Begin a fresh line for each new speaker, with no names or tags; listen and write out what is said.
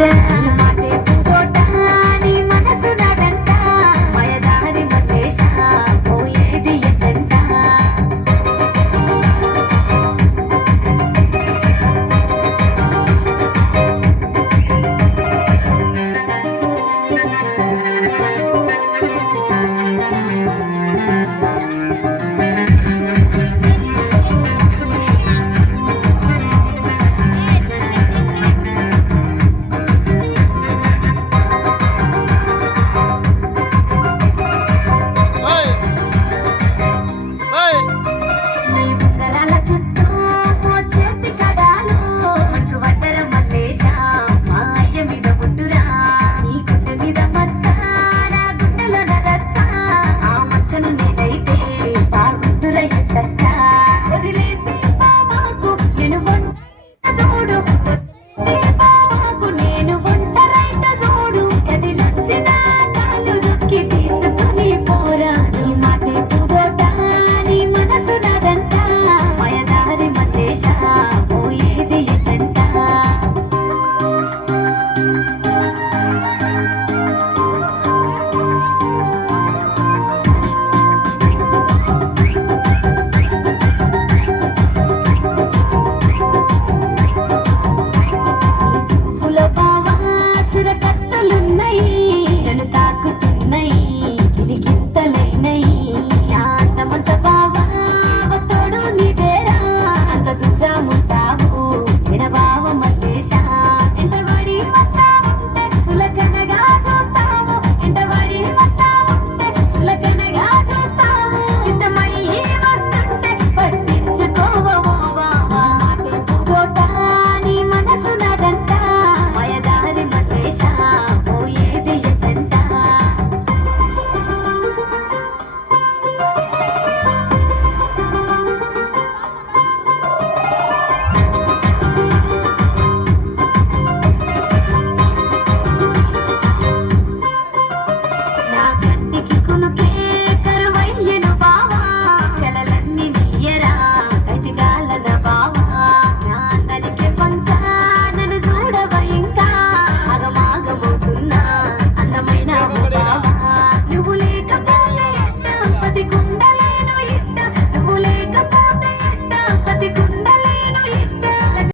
Yeah.